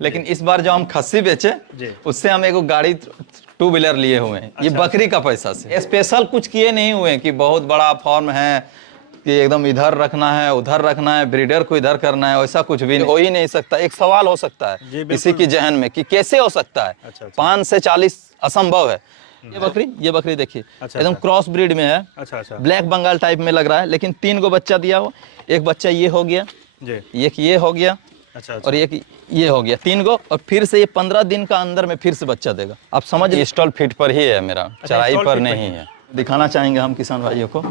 लेकिन इस बार जो हम खस्सी बेचे उससे हम एक गाड़ी 2 व्हीलर लिए हुए हैं। ये बकरी का पैसा से स्पेशल कुछ किए नहीं हुए कि बहुत बड़ा फॉर्म है कि एकदम इधर रखना है उधर रखना है, ब्रीडर को इधर करना है, वैसा कुछ भी हो ही नहीं सकता। एक सवाल हो सकता है किसी की जहन में कि कैसे हो सकता है। 5 से 40 असंभव है। ये बकरी देखिए एकदम क्रॉस ब्रीड में है। ब्लैक बंगाल टाइप में लग रहा है, लेकिन 3 गो बच्चा दिया हो। एक बच्चा ये हो गया, एक ये हो गया, और एक ये हो गया, 3 गो। और फिर से ये 15 दिन का अंदर में फिर से बच्चा देगा। आप समझ, स्टॉल फीट पर ही है मेरा, चराई पर नहीं है। दिखाना चाहेंगे हम किसान भाइयों को।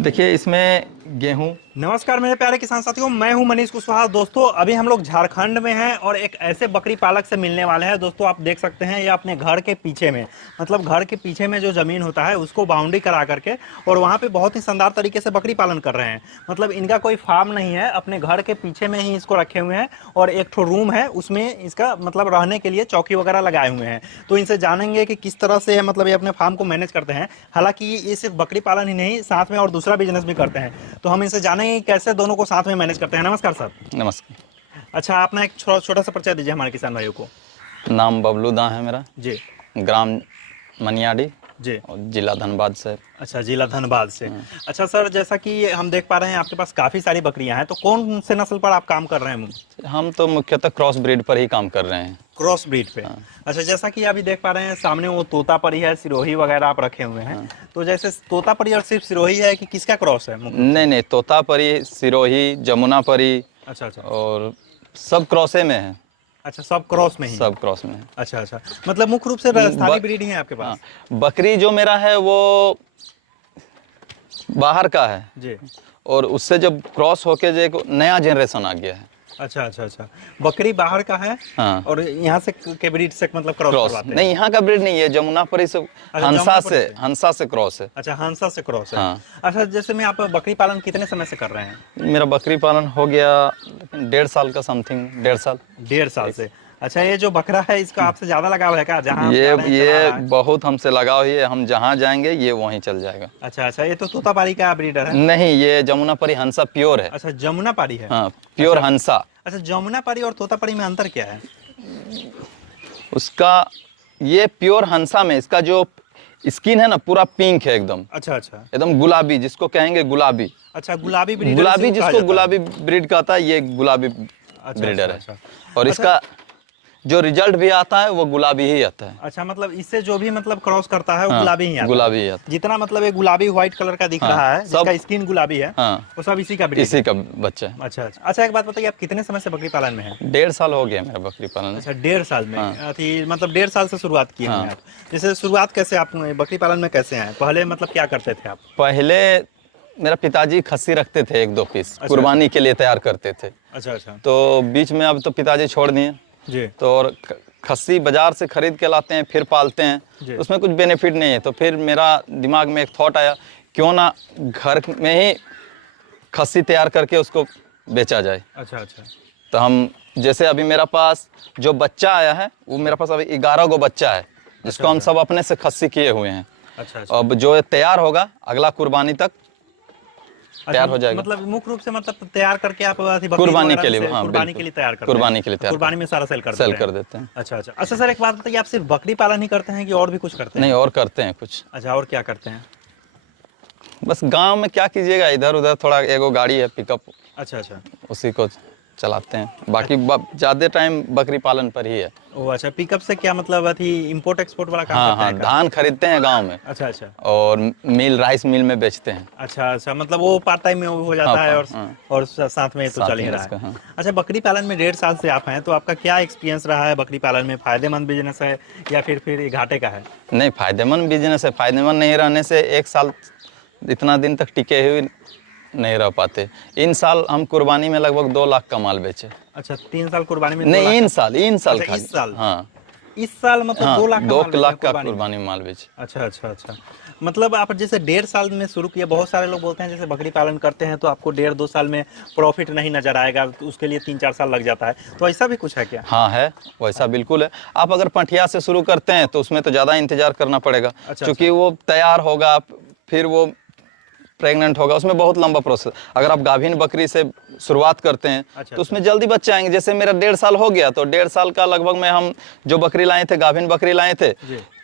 देखिए इसमें गेहूं। नमस्कार मेरे प्यारे किसान साथियों, मैं हूं मनीष कुशवाहा। दोस्तों अभी हम लोग झारखंड में हैं और एक ऐसे बकरी पालक से मिलने वाले हैं। दोस्तों आप देख सकते हैं ये अपने घर के पीछे में, मतलब घर के पीछे में जो जमीन होता है उसको बाउंड्री करा करके और वहां पे बहुत ही शानदार तरीके से बकरी पालन कर रहे हैं। मतलब इनका कोई फार्म नहीं है, अपने घर के पीछे में ही इसको रखे हुए हैं और एक ठो रूम है, उसमें इसका मतलब रहने के लिए चौकी वगैरह लगाए हुए हैं। तो इनसे जानेंगे कि किस तरह से मतलब ये अपने फार्म को मैनेज करते हैं। हालांकि ये सिर्फ बकरी पालन ही नहीं, साथ में और दूसरा बिजनेस भी करते हैं। तो हम इनसे जानेंगे कैसे दोनों को साथ में मैनेज करते हैं। नमस्कार सर। नमस्कार। अच्छा, आप ना एक छोटा सा परिचय दीजिए हमारे किसान भाइयों को। नाम बबलू दा है मेरा जी, ग्राम मनियाडी जी, और जिला धनबाद से। अच्छा, जिला धनबाद से। अच्छा सर, जैसा कि हम देख पा रहे हैं आपके पास काफ़ी सारी बकरियां हैं, तो कौन से नस्ल पर आप काम कर रहे हैं? हम तो मुख्यतः क्रॉस ब्रीड पर ही काम कर रहे हैं। क्रॉस ब्रीड पे। अच्छा, जैसा कि अभी देख पा रहे हैं सामने वो तोतापरी है, सिरोही वगैरह आप रखे हुए हैं। तो जैसे तोतापरी और सिर्फ सिरोही है कि किसका क्रॉस है? नहीं, तोतापरी, सिरोही, जमुनापरी, अच्छा अच्छा, और सब क्रॉसे में है। अच्छा, सब क्रॉस में ही? सब क्रॉस में है। अच्छा अच्छा, मतलब मुख्य रूप से राजस्थानी ब्रीड ही है आपके पास? बकरी जो मेरा है वो बाहर का है जी, और उससे जब क्रॉस होके जो एक नया जनरेशन आ गया है। अच्छा अच्छा अच्छा, बकरी बाहर का है। हाँ। और यहाँ से के ब्रीड से मतलब क्रॉस करवाते हैं? नहीं, यहाँ का ब्रीड नहीं है, जमुनापरी से, हंसा से क्रॉस है। अच्छा, हंसा से क्रॉस है। हाँ। अच्छा, जैसे में आप बकरी पालन कितने समय से कर रहे हैं? मेरा बकरी पालन हो गया 1.5 साल का, समथिंग 1.5 साल। 1.5 साल से। अच्छा, ये जो बकरा है इसका आपसे ज्यादा लगाव है क्या? जहाँ ये बहुत हमसे लगाव ही है, हम जहाँ जाएंगे ये वहीं चल जाएगा। अच्छा अच्छा, ये तो तोतापरी का ब्रीडर है? नहीं, ये जमुनापरी हंसा प्योर है। अच्छा, जमुनापरी है। हाँ, प्योर हंसा। अच्छा, जमुनापरी और तोतापरी में अंतर क्या है? उसका ये प्योर हंसा में इसका जो स्किन है ना पूरा पिंक है एकदम। अच्छा अच्छा, एकदम गुलाबी, जिसको कहेंगे गुलाबी। अच्छा, गुलाबी ब्रीडर, गुलाबी जिसको गुलाबी ब्रीड कहता है, ये गुलाबी ब्रीडर है। और इसका जो रिजल्ट भी आता है वो गुलाबी ही आता है। अच्छा, मतलब इससे जो भी मतलब क्रॉस करता है वो गुलाबी ही आता है? गुलाबी ही आता है। जितना मतलब ये गुलाबी व्हाइट कलर का दिख रहा है, जिसका स्किन गुलाबी है, वो सब इसी का ब्रीड है? इसी का बच्चा है। अच्छा अच्छा। अच्छा, एक बात बताइए, आप कितने समय से बकरी पालन में हैं? 1.5 साल हो गया मेरा बकरी पालन। अच्छा, 1.5 साल में। मतलब 1.5 साल से शुरुआत की है आप? जैसे शुरुआत कैसे आप बकरी पालन में कैसे हैं? पहले मतलब क्या करते थे आप? पहले मेरा पिताजी खस्सी रखते थे 1-2 पीस, कुर्बानी के लिए तैयार करते थे। अच्छा अच्छा। तो बीच में अब तो पिताजी छोड़ दिए जी। तो, और खस्सी बाजार से खरीद के लाते हैं फिर पालते हैं, उसमें कुछ बेनिफिट नहीं है। तो फिर मेरा दिमाग में एक थॉट आया, क्यों ना घर में ही खस्सी तैयार करके उसको बेचा जाए। अच्छा अच्छा। तो हम जैसे अभी मेरा पास जो बच्चा आया है वो मेरे पास अभी 11 गो बच्चा है, जिसको हम सब अपने से खस्सी किए हुए हैं। अच्छा अच्छा। अब जो तैयार होगा अगला कुर्बानी तक तैयार हो जाएगा। मतलब मुख्य रूप से मतलब तैयार करके आप कुर्बानी के लिए, हाँ, कुर्बानी के लिए तैयार करते हैं? कुर्बानी के लिए तैयार, कुर्बानी में सारा सेल कर देते हैं। अच्छा अच्छा। अच्छा सर, एक बात बताइए, आप सिर्फ बकरी पालन ही करते हैं कि और भी कुछ करते हैं? नहीं, और करते हैं कुछ। अच्छा, और क्या करते हैं? बस गांव में क्या कीजिएगा, इधर उधर थोड़ा एगो गाड़ी है पिकअप। अच्छा अच्छा, उसी को चलाते हैं। बाकी ज्यादा टाइम बकरी पालन पर ही है। ओह अच्छा, पिकअप से क्या मतलब अथी इंपोर्ट एक्सपोर्ट वाला काम करते हैं? धान खरीदते हैं गांव में। अच्छा अच्छा। और राइस मिल में बेचते हैं। अच्छा अच्छा, मतलब वो पार्ट टाइम में हो जाता है और साथ में तो चल ही रहा है। अच्छा, बकरी पालन में 1.5 साल से आप हैं, तो आपका क्या एक्सपीरियंस रहा है बकरी पालन में? फायदेमंद बिजनेस है या फिर घाटे का है? नहीं, फायदेमंद बिजनेस है। फायदेमंद नहीं रहने से 1 साल इतना दिन तक टिके हुए नहीं रह पाते। इन साल हम कुर्बानी में लगभग 2 लाख का माल बेचे। अच्छा, 3 साल कुर्बानी में? नहीं, इन साल अच्छा, इस साल? हाँ, इस साल मतलब 2 लाख 2 लाख का कुर्बानी में माल बेचे। अच्छा अच्छा अच्छा। मतलब आप जैसे 1.5 साल में शुरू किया, बहुत सारे लोग बोलते हैं जैसे बकरी पालन करते हैं तो आपको 1.5-2 साल में प्रॉफिट नहीं नजर आएगा, तो उसके लिए 3-4 साल लग जाता है, तो ऐसा भी कुछ है क्या? हाँ है, वैसा बिल्कुल है। आप अगर पठिया से शुरू करते हैं तो उसमें तो ज़्यादा इंतजार करना पड़ेगा। क्योंकि वो तैयार होगा, फिर वो प्रेग्नेंट होगा, उसमें बहुत लंबा प्रोसेस। अगर आप गाभिन बकरी से शुरुआत करते हैं तो उसमें जल्दी बच्चे आएंगे। जैसे मेरा 1.5 साल हो गया, तो 1.5 साल का लगभग में हम जो बकरी लाए थे, गाभिन बकरी लाए थे,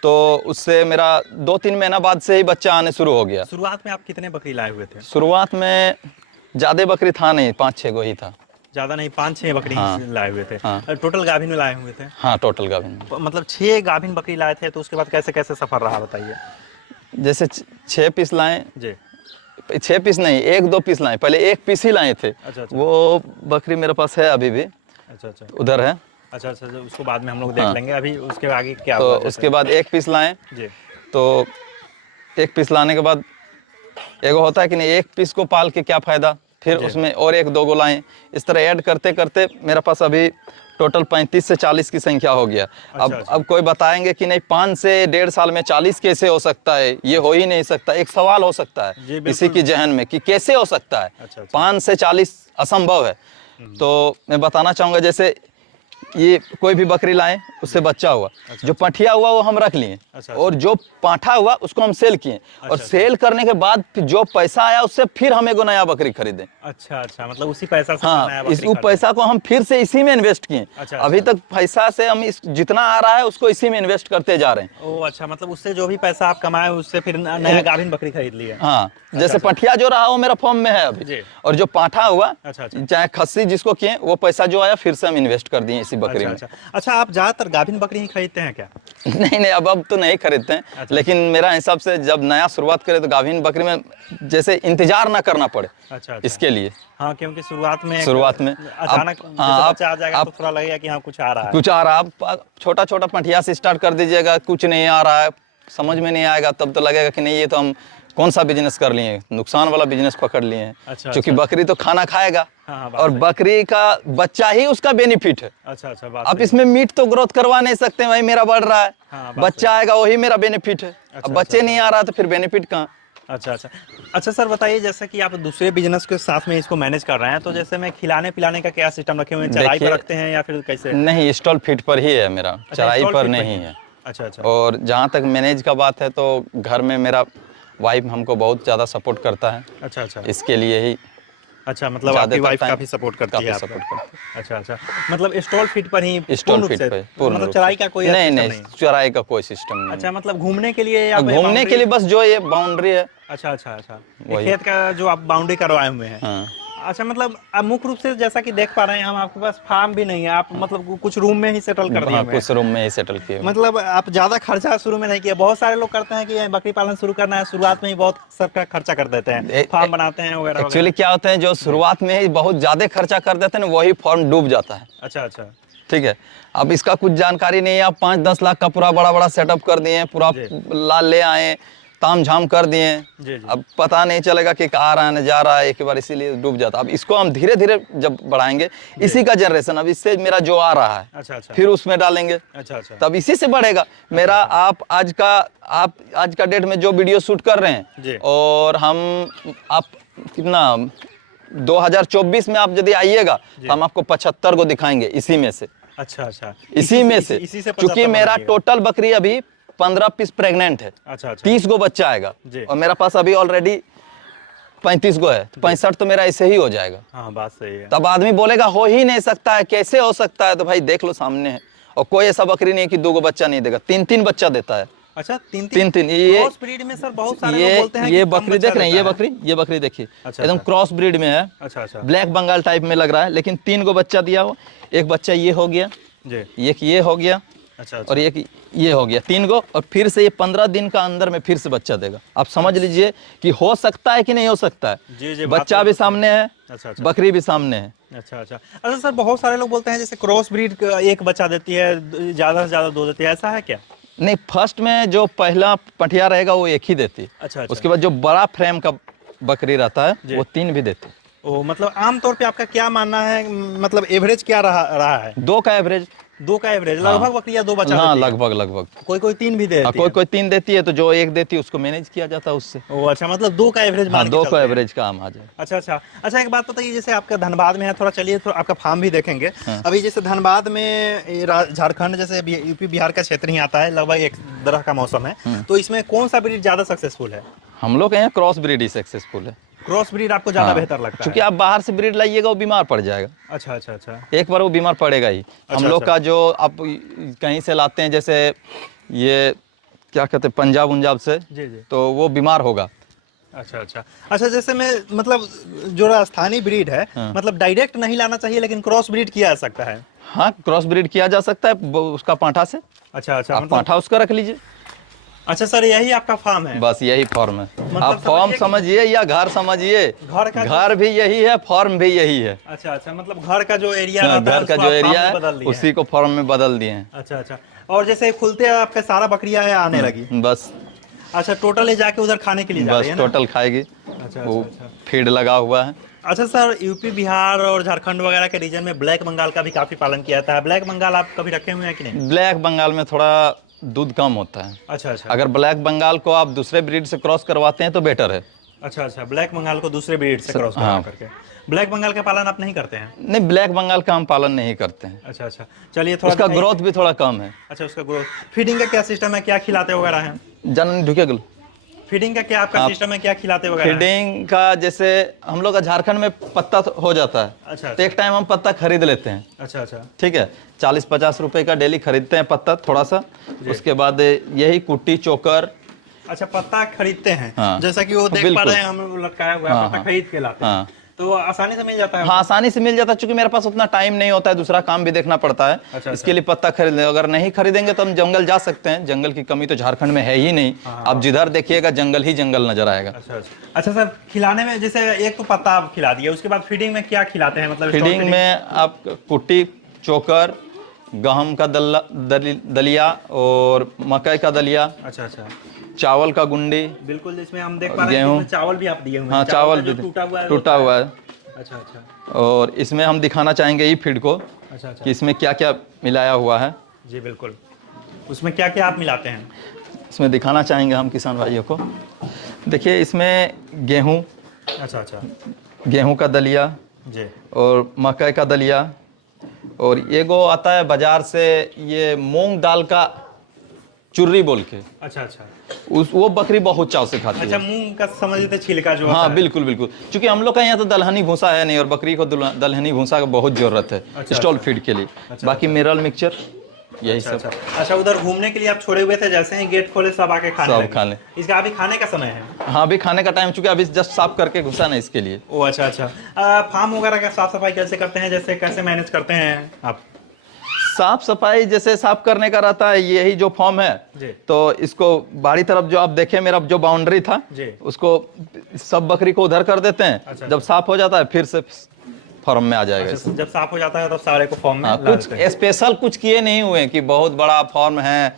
तो उससे मेरा 2-3 महीना बाद से ही बच्चा आने शुरू हो गया। शुरुआत में आप कितने बकरी लाए हुए थे? शुरुआत में ज़्यादा बकरी था नहीं, 5-6 गो ही था। ज्यादा नहीं, 5-6 बकरी लाए हुए थे। हाँ। टोटल गाभिन में लाए हुए थे? हाँ, टोटल गाभिन। मतलब 6 गाभिन बकरी लाए थे, तो उसके बाद कैसे कैसे सफर रहा बताइए। जैसे 6 पीस लाए जी। 6 पीस नहीं, 1-2 पीस लाए, पहले 1 पीस ही लाए थे। अच्छा। वो बकरी मेरे पास है अभी भी। अच्छा, उधर है। अच्छा, उसको बाद में हम लोग देख लेंगे, अभी उसके आगे क्या तो हुआ? उसके बाद 1 पीस लाए जी। तो 1 पीस लाने के बाद एगो होता है कि नहीं, 1 पीस को पाल के क्या फायदा, फिर उसमें और 1-2 गो लाए। इस तरह ऐड करते करते मेरे पास अभी टोटल 35 से 40 की संख्या हो गया। अब कोई बताएंगे कि नहीं 5 से 1.5 साल में 40 कैसे हो सकता है, ये हो ही नहीं सकता। एक सवाल हो सकता है किसी की जहन में कि कैसे हो सकता है। 5 से 40 असंभव है। तो मैं बताना चाहूँगा, जैसे ये कोई भी बकरी लाएं, उससे बच्चा हुआ, जो पठिया हुआ वो हम रख लिए, और जो पाठा हुआ उसको हम सेल किए, और सेल करने के बाद फिर जो पैसा आया उससे फिर हम एगो नया बकरी खरीदें। अच्छा, मतलब उसी पैसा से हाँ, नया बकरी इस पैसा को हम फिर से इसी में इन्वेस्ट किए। अभी तक पैसा से हम जितना आ रहा है उसको इसी में इन्वेस्ट करते जा रहे हैं। ओह अच्छा, मतलब उससे जो भी पैसा आप कमाए उससे फिर नया गाभिन बकरी खरीद लिया। हाँ, जैसे पठिया जो रहा वो मेरा फॉर्म में है अभी, और जो पाठा हुआ चाहे खस्सी जिसको किए, वो पैसा जो आया फिर से हम इन्वेस्ट कर दिए इसी बकरी में। अच्छा, आप ज्यादातर गाभिन बकरी ही खरीदते हैं क्या? नहीं, अब तो नहीं खरीदते हैं। लेकिन मेरा हिसाब से जब नया शुरुआत करें तो गाभिन बकरी में जैसे इंतजार ना करना पड़े। इसके लिए। हाँ, क्योंकि शुरुआत में अचानक बच्चा आ जाएगा तो थोड़ा लगेगा कि हाँ कुछ आ रहा है। आप छोटा छोटा पठिया से स्टार्ट कर दीजिएगा, कुछ नहीं आ रहा है, समझ में नहीं आएगा, तब तो लगेगा कि नहीं ये तो हम कौन सा बिजनेस कर लिए, नुकसान वाला बिजनेस पकड़ लिए हैं। क्योंकि बकरी तो खाना खाएगा, और बकरी का बच्चा ही उसका बेनिफिट है। अब इसमें मीट तो ग्रोथ करवा नहीं सकते, वही मेरा बढ़ रहा है, बच्चा आएगा वही मेरा बेनिफिट है। अब बच्चे नहीं आ रहा तो फिर बेनिफिट कहाँ। अच्छा सर, बताइए, जैसे कि आप दूसरे बिजनेस के साथ में इसको मैनेज कर रहे हैं, तो जैसे में खिलाने पिलाने का क्या सिस्टम रखे हुए हैं? चराई पर रखते हैं या फिर कैसे? नहीं, स्टॉल फीड पर ही है मेरा, चराई पर नहीं है। अच्छा। और जहाँ तक मैनेज का बात है तो घर में मेरा वाइफ हमको बहुत ज़्यादा सपोर्ट करता है। अच्छा। इसके लिए ही। अच्छा, मतलब आपकी वाइफ काफी सपोर्ट करती है आपको? अच्छा, मतलब स्टॉल फीड पर ही? स्टॉल फीड पर मतलब चराई का कोई नहीं, चराई का कोई सिस्टम नहीं। अच्छा, मतलब घूमने के लिए या घूमने के लिए बस जो ये बाउंड्री है। अच्छा, खेत का जो आप बाउंड्री करवाए हुए हैं। हाँ। अच्छा, मतलब आप मुख्य रूप से जैसा कि देख पा रहे हैं हम, आपके पास फार्म भी नहीं है, आप मतलब कुछ रूम में ही सेटल कर दिए? कुछ रूम में ही सेटल किए। मतलब आप ज्यादा खर्चा शुरू में नहीं किया? बहुत सारे लोग करते हैं कि बकरी पालन शुरू करना है, शुरुआत में ही बहुत सरका खर्चा कर देते हैं, फार्म बनाते हैं वगैरह। एक्चुअली क्या होता है, जो शुरुआत में ही बहुत ज्यादा खर्चा कर देते हैं ना, वही फार्म डूब जाता है। अच्छा। ठीक है, अब इसका कुछ जानकारी नहीं है, आप 5-10 लाख का पूरा बड़ा सेटअप कर दिए, पूरा लाल ले आए, ताम झाम कर दिए, अब पता नहीं चलेगा कि आ रहा है न जा रहा है, एक बार इसीलिए डूब जाता। अब इसको हम धीरे धीरे जब बढ़ाएंगे, इसी का जनरेशन, अब इससे मेरा जो आ रहा है अच्छा, फिर उसमें डालेंगे। अच्छा, तब इसी से बढ़ेगा मेरा। आप आज का डेट में जो वीडियो शूट कर रहे हैं, और आप कितना 2024 में आप यदि आइएगा तो हम आपको 75 को दिखाएंगे इसी में से। अच्छा, इसी में से, क्योंकि मेरा टोटल बकरी अभी 15 पीस प्रेग्नेंट है। अच्छा। 30 गो बच्चा आएगा, और मेरा पास अभी ऑलरेडी 35 गो है, 65 तो मेरा ऐसे ही हो जाएगा। हाँ, बात सही है। तब आदमी बोलेगा हो ही नहीं सकता है, कैसे हो सकता है? तो भाई देख लो, सामने है। और कोई ऐसा बकरी नहीं कि 2 गो बच्चा नहीं देगा, 3-3 बच्चा देता है। अच्छा, 3-3 ये क्रॉस ब्रीड में सर बहुत सारे लोग बोलते हैं ये बकरी देख रहे हैं, ये बकरी देखिए, एकदम क्रॉस ब्रीड में है। अच्छा। ब्लैक बंगाल टाइप में लग रहा है, लेकिन 3 गो बच्चा दिया हो। एक बच्चा ये हो गया, एक ये हो गया, और एक ये हो गया, 3 गो, और फिर से ये 15 दिन का अंदर में फिर से बच्चा देगा। आप समझ लीजिए कि हो सकता है कि नहीं हो सकता है। बच्चा भी सामने है, बकरी भी सामने है। अच्छा सर, बहुत सारे लोग बोलते हैं जैसे क्रॉस ब्रीड एक बच्चा देती है, ज्यादा से ज्यादा 2 देती है, ऐसा है क्या? नहीं, फर्स्ट में जो पहला पठिया रहेगा वो 1 ही देती है। अच्छा। उसके बाद जो बड़ा फ्रेम का बकरी रहता है वो 3 भी देती है। ओ, मतलब आमतौर पे आपका क्या मानना है, मतलब एवरेज क्या रहा है? 2 का एवरेज। लगभग बकरियां 2 बच्चा? हाँ, लगभग। कोई 3 भी देती है? कोई 3 देती है, तो जो 1 देती है उसको मैनेज किया जाता है उससे। ओ अच्छा, मतलब 2 का एवरेज? हाँ, 2 का एवरेज का आ जाए। अच्छा, एक बात बताइए, जैसे आपका धनबाद में है, थोड़ा चलिए थोड़ा आपका फार्म भी देखेंगे। अभी जैसे धनबाद में झारखंड जैसे यूपी बिहार का क्षेत्र ही आता है, लगभग एक तरह का मौसम है, तो इसमें कौन सा ब्रीड ज्यादा सक्सेसफुल है? हम लोग के यहाँ क्रॉस ब्रीड ही सक्सेसफुल है। क्रॉस ब्रीड आपको ज्यादा बेहतर लगता है? क्योंकि आप बाहर से ब्रीड लाइएगा वो बीमार पड़ जाएगा। अच्छा अच्छा अच्छा। एक बार वो बीमार पड़ेगा ही। हम लोग का जो आप कहीं से लाते हैं, जैसे ये क्या कहते हैं पंजाब से, जी जी, तो वो बीमार होगा। अच्छा अच्छा अच्छा। जैसे मैं मतलब जो राजस्थानी ब्रीड है, मतलब डायरेक्ट नहीं लाना चाहिए लेकिन क्रॉस ब्रीड किया जा सकता है? हाँ, क्रॉस ब्रीड किया जा सकता है उसका पांठा से। अच्छा अच्छा, आप पांठा उसका रख लीजिए। अच्छा सर, यही आपका फार्म है? बस यही फॉर्म है। मतलब आप फॉर्म समझिए या घर समझिए, घर भी यही है, फॉर्म भी यही है। अच्छा अच्छा, मतलब घर का जो एरिया घर का जो एरिया है उसी को फॉर्म में बदल दिए हैं। अच्छा अच्छा। और जैसे खुलते आपके सारा बकरियां आने लगी? बस। अच्छा, टोटल ले जाके उधर खाने के लिए जा रही है बस टोटल खाएगी। अच्छा वो अच्छा। फीड लगा हुआ है। अच्छा सर, यूपी बिहार और झारखंड वगैरह के रीजन में ब्लैक बंगाल का भी काफी पालन किया जाता है। ब्लैक बंगाल आप कभी रखे हुए हैं कि नहीं? ब्लैक बंगाल में थोड़ा दूध कम होता है। अच्छा अच्छा। अगर ब्लैक बंगाल को आप दूसरे ब्रीड से क्रॉस करवाते हैं तो बेटर है। अच्छा अच्छा, ब्लैक बंगाल को दूसरे ब्रीड से क्रॉस करवा करके। ब्लैक बंगाल का पालन आप नहीं करते हैं? नहीं, ब्लैक बंगाल का हम पालन नहीं करते हैं। अच्छा अच्छा, चलिए थोड़ा उसका ग्रोथ भी थोड़ा कम है। अच्छा, उसका ग्रोथ। फीडिंग का क्या सिस्टम है, क्या खिलाते वगैरह हैं? जनन ढुकेगल। फीडिंग का क्या आपका सिस्टम है, क्या खिलाते वगैरह हैं? फीडिंग का जैसे हम लोग का झारखंड में पत्ता हो जाता है। अच्छा तो एक टाइम हम पत्ता खरीद लेते हैं। अच्छा अच्छा, ठीक है, 40-50 रुपए का डेली खरीदते हैं पत्ता थोड़ा सा। उसके बाद यही कुट्टी चोकर। अच्छा, पत्ता खरीदते हैं। हाँ। जैसा कि वो देख पा रहे हैं, हम लटकाया हुआ है, पत्ता खरीद के लाते हैं। तो आसानी से मिल जाता है? हाँ, आसानी से मिल जाता है, क्योंकि मेरे पास उतना टाइम नहीं होता है, दूसरा काम भी देखना पड़ता है। अच्छा, इसके लिए पत्ता खरीद लें। अगर नहीं खरीदेंगे तो हम जंगल जा सकते हैं। जंगल की कमी तो झारखंड में है ही नहीं। आप जिधर देखिएगा जंगल ही जंगल नजर आएगा। अच्छा अच्छा। अच्छा सर, खिलाने में जैसे एक तो पत्ता आप खिला दिए, उसके बाद फीडिंग में क्या खिलाते हैं? मतलब फीडिंग में आप कुट्टी चोकर, गेहूं का दलिया और मकई का दलिया। अच्छा अच्छा, चावल का गुंडी। बिल्कुल, जिसमें हम देख पा रहे हैं कि चावल भी आप दिए हुए हैं। हाँ, चावल भी टूटा हुआ है। अच्छा अच्छा। और इसमें हम दिखाना चाहेंगे ई फीड को। अच्छा अच्छा, कि इसमें क्या क्या मिलाया हुआ है। जी बिल्कुल, उसमें क्या क्या आप मिलाते हैं? इसमें दिखाना चाहेंगे हम किसान भाइयों को। देखिए, इसमें गेहूं। अच्छा अच्छा, गेहूं का दलिया जी, और मकई का दलिया। और ये गो आता है बाजार से, ये मूंग दाल का चुर्री बोल के। अच्छा अच्छा, वो बकरी बहुत चाव से खाती है। अच्छा, मूंग का समझ लेते छिलका जो हाँ, बिल्कुल बिल्कुल। क्योंकि हम लोग का यहाँ तो दलहनी भूसा है नहीं, और बकरी को दलहनी भूसा का बहुत जरूरत है। अच्छा, स्टॉल फीड के लिए। बाकी मिनरल मिक्सचर यही अच्छा, सब। अच्छा, उधर घूमने के लिए आप छोड़े हुए थे, जैसे ही गेट खोले सब आके खाने लगे? खाने। इसका अभी खाने का समय है? हाँ, अभी खाने का टाइम, चूंकि अभी जस्ट साफ करके घुसा ना इसके लिए। ओ अच्छा अच्छा। फार्म वगैरह का साफ सफाई कैसे करते हैं, जैसे कैसे मैनेज करते हैं आप? साफ सफाई जैसे साफ करने का रहता है, यही जो फॉर्म है जी, तो इसको बाहरी तरफ जो आप देखें, मेरा जो बाउंड्री था जी, उसको सब बकरी को उधर कर देते हैं। अच्छा, जब साफ हो जाता है फिर से फॉर्म में आ जाएगा। अच्छा, जब साफ हो जाता है तो सारे को फॉर्म में ला कुछ देते हैं। स्पेशल कुछ किए नहीं हुए कि बहुत बड़ा फॉर्म है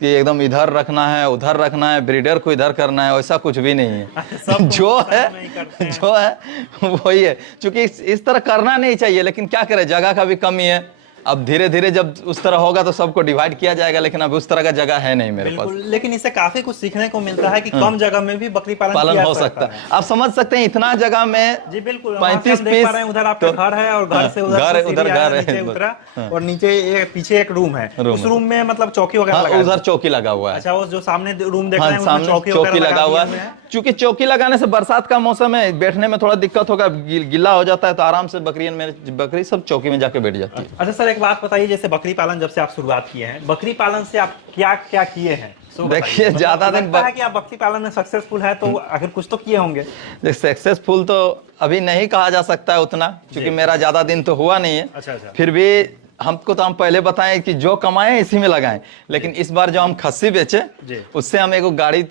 कि एकदम इधर रखना है उधर रखना है, ब्रीडर को इधर करना है, वैसा कुछ भी नहीं है। जो है वही है। क्योंकि इस तरह करना नहीं चाहिए, लेकिन क्या करें, जगह का भी कमी है। अब धीरे धीरे जब उस तरह होगा तो सबको डिवाइड किया जाएगा, लेकिन अब उस तरह का जगह है नहीं मेरे पास। लेकिन इससे काफी कुछ सीखने को मिलता है कि कम जगह में भी बकरी पालन हो सकता है। आप समझ सकते हैं, इतना जगह में जी बिल्कुल 35 पीस। उधर आपका घर है और घर से उधर घर है, उतरा और नीचे पीछे एक रूम है। उस रूम में मतलब चौकी वगैरह उधर चौकी लगा हुआ है। अच्छा, वो जो सामने रूम देख रहे हैं सामने चौकी लगा हुआ है। क्योंकि चौकी लगाने से बरसात का मौसम है, बैठने में थोड़ा दिक्कत होगा, गिल्ला हो जाता है, तो आराम से बकरी सब चौकी में जाके बैठ जाती है। अच्छा सर, एक बात बताइए, जैसे बकरी पालन जब से आप शुरुआत किए हैं, बकरी पालन से आप क्या क्या किए हैं? देखिए, ज्यादा दिन कि आप बकरी पालन में सक्सेसफुल है, तो आखिर कुछ तो किए होंगे। सक्सेसफुल तो अभी नहीं कहा जा सकता है उतना, क्योंकि मेरा ज्यादा दिन तो हुआ नहीं है। अच्छा अच्छा, फिर भी हमको तो हम पहले बताएं कि जो कमाए इसी में लगाएं। लेकिन इस बार जो हम खस्सी बेचे, उससे हम एक गाड़ी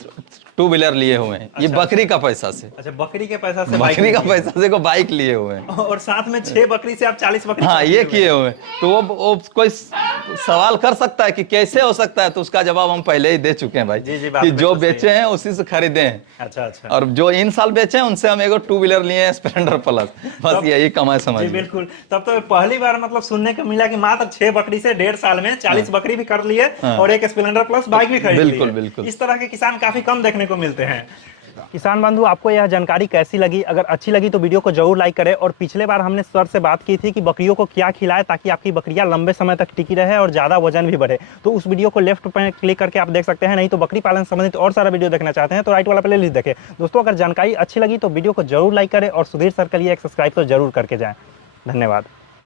2 व्हीलर लिए हुए हैं। ये बकरी का पैसा से। अच्छा, बकरी के पैसा से, बकरी का पैसा से को बाइक लिए हुए हैं। और साथ में 6 बकरी से आप 40 बकरी। हाँ, ये किए हुए। तो वो कोई सवाल कर सकता है कि कैसे हो सकता है, तो उसका जवाब हम पहले ही दे चुके हैं भाई। कि जो बेचे हैं उसी से खरीदे हैं। अच्छा अच्छा। और जो इन साल बेचे हैं उनसे हम एक 2 व्हीलर लिए हैं, स्प्लेंडर प्लस। बस यही कमाए समझ। बिल्कुल, तब तो पहली बार मतलब सुनने को मिला कि मात्र 6 बकरी से 1.5 साल में 40 बकरी भी कर लिए और एक स्प्लेंडर प्लस बाइक भी खरीद ली। बिल्कुल बिल्कुल। इस तरह के किसान काफी कम देखने को मिलते हैं। का। किसान बंधु, आपको यह जानकारी कैसी लगी? अगर अच्छी लगी तो वीडियो को जरूर लाइक करें। और पिछले बार हमने सर से बात की थी कि बकरियों को क्या खिलाए ताकि आपकी बकरियां लंबे समय तक टिकी रहे और ज़्यादा वजन भी बढ़े। तो उस वीडियो को लेफ्ट पर क्लिक करके आप देख सकते हैं। नहीं तो बकरी पालन संबंधित और सारा वीडियो देखना चाहते हैं तो राइट वाला प्लेलिस्ट देखें। दोस्तों, अगर जानकारी अच्छी लगी तो वीडियो को जरूर लाइक करें और सुधीर सर के लिए एक सब्सक्राइब तो जरूर करके जाएं। धन्यवाद।